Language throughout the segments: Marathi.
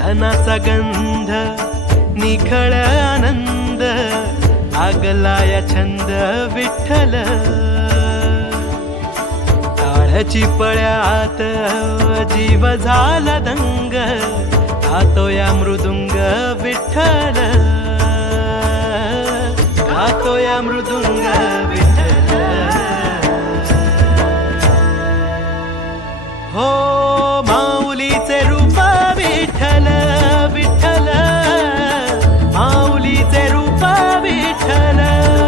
धनाचा गंध निखळ आनंद लागला या छंद विठ्ठल टाळची पळ्यात जीव झाला दंग गातो या मृदुंग विठ्ठल गातो या मृदुंग विठ्ठल हो माऊलीचे रूप विठ्ठल विठ्ठल माऊलीचे रूप विठ्ठल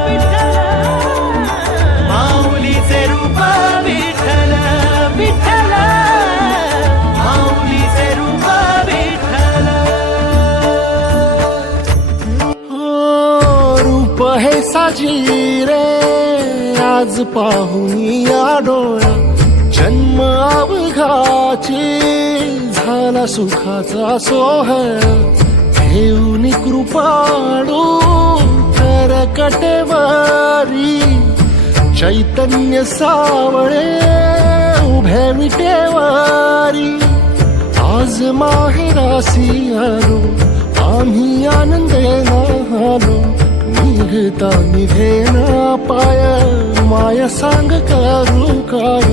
विठ्ठल माऊलीचे रूप विठ्ठल विठ्ठल माऊलीचे रूप विठ्ठल रूप हे साजी रे आज पाहून या डोळा जन्म अवघाची झाला सुखाचा सोहळा घेऊन कृपाळू तर कटेवारी चैतन्य सावळे उभे विटेवारी आज माहेरासी आलो आम्ही आनंदे नालो निघता निघेना पाय माया सांग करू काय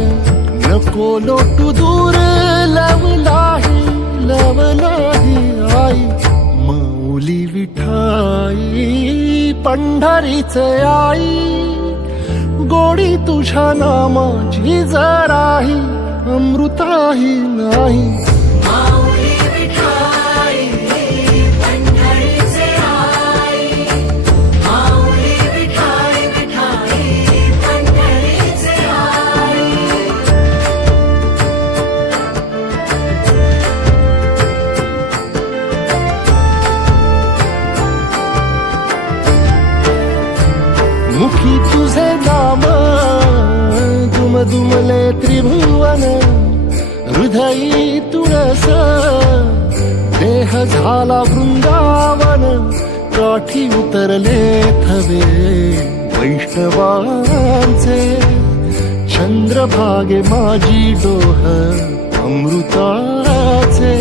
नको लोटू दूर लवलाही आई माऊली विठाई पंढरीचे आई गोडी तुझ्या नामाची जराही अमृताही नाही मुखी तुझे नाम दुमदुमले त्रिभुवन हृदयी तुळस देह झाला वृंदावन काठी उतरले थवे वैष्णवांचे चंद्रभागे माझी डोह अमृताचे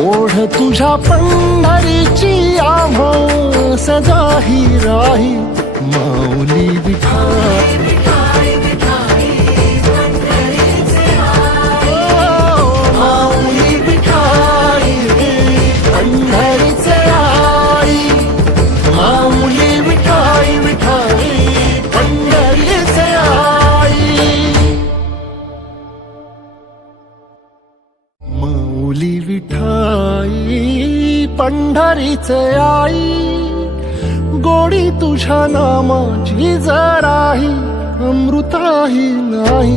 ओढ तुझ्या पंढरीची आम्हा सदा ही राही माऊली विठाई माऊली विठाई पंढरीचे आई माऊली विठाई विठाई पंढरीचे आई माऊली विठाई पंढरीचे आई गोडी तुझ्या नामाची जराही अमृताही नाही